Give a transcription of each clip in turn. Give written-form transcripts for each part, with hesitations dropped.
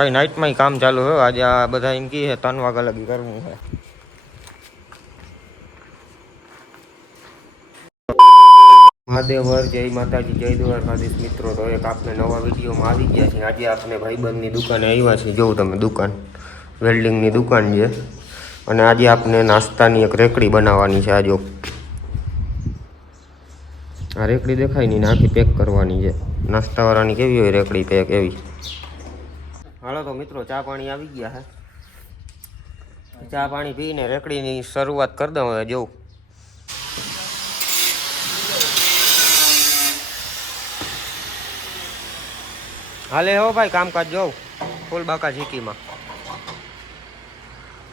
भाई नाइट में ही काम चालू है आज आ बधा एम की है 3 वाग्या लगी करवू है। महादेवर जय माताजी जय द्वारकाधीश मित्रों तो एक आपने नवा विडियो में આવી ગયા છે। આજે આપણે ભાઈબંધની દુકાને આવ્યા છીએ। જો તમે દુકાન વેલ્ડિંગની દુકાન છે અને આજે આપણે નાસ્તાની એક રેકડી બનાવવાની છે। આ જો આ રેકડી દેખાય ની આખી પેક કરવાની છે। નાસ્તાવાળાની કેવી હોય રેકડી પેક એવી। હાલો તો મિત્રો ચા પાણી આવી ગયા છે। ચા પાણી પીને રેકડીની શરૂઆત કરી દઉં। હવે જો हाले हो भाई कामकाज जो फूल बाका झीकी में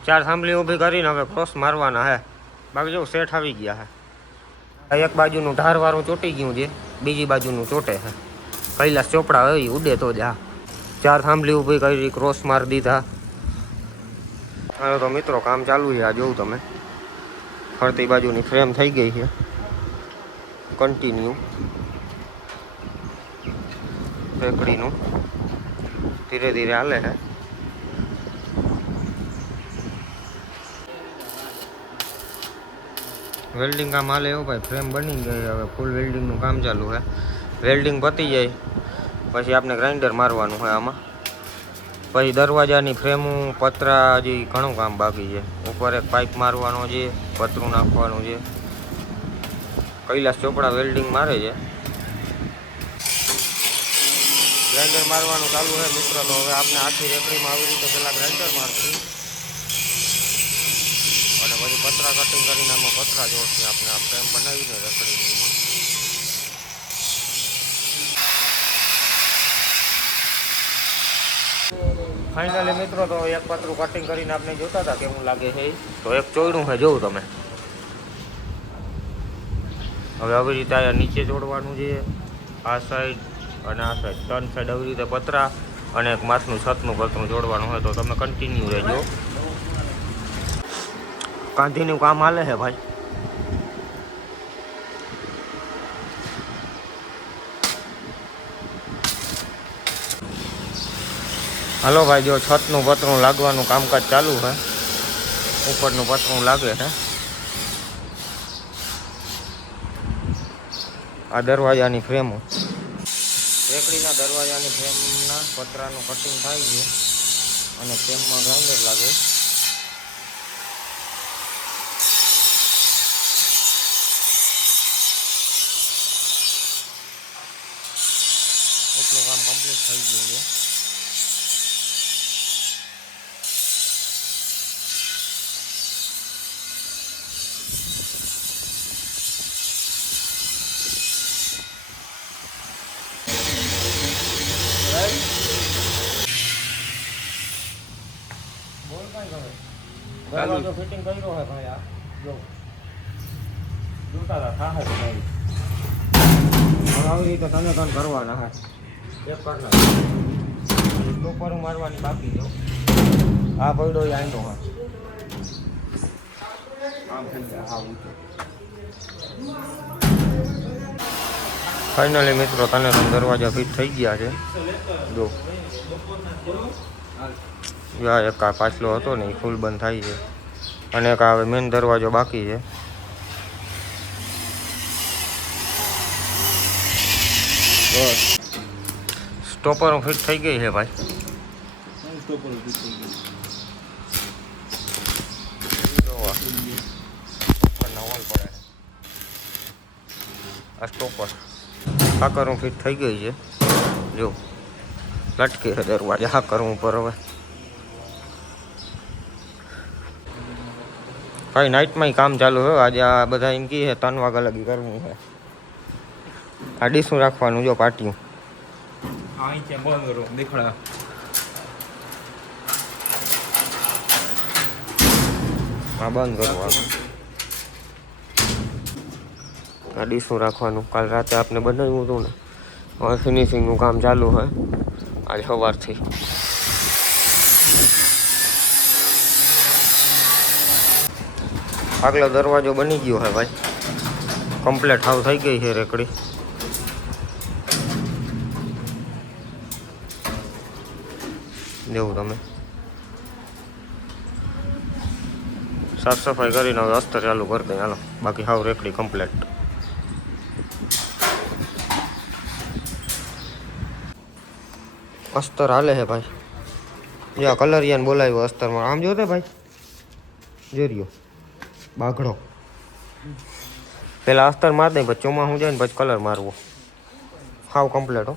4 थांभली ऊभी करी हवे क्रॉस मारवाना है। बाकी जो सेट आई गया है। एक बाजू ढार वारू चोटी गयु है बीजी बाजू चोटे है। कैलाश चोपड़ा है उडे तो जा 4 थांभली ऊभी करी क्रॉस मार दीधा। हाँ तो मित्रों काम चालू है। आ जो तमे फरती बाजू फ्रेम थी गई है कंटीन्यू रेकड़ी धीरे धीरे हाले है। वेल्डिंग काम हाले हो भाई फ्रेम बनी गई है। फूल वेल्डिंग काम चालू है। वेल्डिंग पती जाए पछी आपने ग्राइंडर मारवानुं है। आमां पछी दरवाजानी फ्रेमू पतरा हजी घणुं काम बाकी है। ऊपर एक पाइप मारवानो छे पतरू नाखवानुं छे। कैलाश चोपड़ा वेल्डिंग मारे छे। ग्राइंडर मारवानुं चालू है मित्र। तो हवे आपने आखी रेकड़ी में आवी रीते पहेला ग्राइंडर मारशुं अने पछी पतरा कटिंग करीने आमां पतरा जोड़शुं। आपने आ फ्रेम बनावीने रेकड़ीनी फाइनली मित्रों तो एक पतरू कटिंग करीने आपने जोता था केवुं लागे छे। तो एक चोयडुं है जोवुं तमे। हवे આવી રીતે આ નીચે જોડવાનું છે આ સાઈડ અને આ સાઈડ 3 સાઈડ આવી રીતે પતરા અને એક માથનું છતનું પતરું જોડવાનું હોય। તો તમે કન્ટિન્યુ રહેજો। કાંધીનું કામ હાલે છે ભાઈ। હાલો ભાઈ જો છતનું પતરું લાગવાનું કામકાજ ચાલુ છે। ઉપરનું પતરું લાગે છે। આ દરવાજાની ફ્રેમો રેકડીના દરવાજાની ફ્રેમના પતરાનું કટિંગ થાય છે અને ફ્રેમમાં ગ્રાઇન્ડર લાગે। એટલું કામ કમ્પ્લીટ થઈ ગયું છે। दरवाजो फिटिंग कर्यो है भाई। आ जो जोता था है भाई और આવી રીતે તને કામ કરવાના છે। એક કરના ટોપર મારવાની બાકી જો આ પડ્યો ય આંડો છે આમ થઈ ગયા આ ઊંચો। ફાઇનલી મિત્રો તને દરવાજા ફિટ થઈ ગયા છે। જો या एक पाछलो हतो ने फूल बंद थाय छे अने एक आ मेन दरवाजो बाकी छे। बस स्टॉपर फिट थई गई है भाई। स्टॉपर फिट थई गई जोवा पर नवल पड़े आ स्टॉपर हाकर फिट थई गई है। जो लटके है दरवाजा हाकर ऊपर हवे भाई नाइट में ही काम चालू है। आज आ बधा एम की है 3 वाग्या लगी करवू है। आ डीशू राखवानुं जो पाटियूं आई के बंद करो देखड़ा आ बंद करो। आ डीशू राखवानुं काल राते आपने बनाव्युं हतुं ने हवे फिनिशिंग नुं काम चालू है आज सवारथी। આગલો દરવાજો બની ગયો है भाई कम्प्लीट हाव થઈ ગઈ છે રેકડી। જેવું તમે સાફ સફાઈ કરીને હવે અસ્તર ચાલુ કરી દઈએ હાલો, બાકી હાવ રેકડી કમ્પ્લેટ. અસ્તર હાલે છે ભાઈ, જ્યાં કલરિયાને બોલાવ્યો અસ્તરમાં, આમ જોતે ભાઈ જોરિયો બાઘડો. પેલા અસ્તર માર દે પછી ચોમાસું જાય ને પછી કલર મારવો, હાવ કમ્પ્લેટ હો.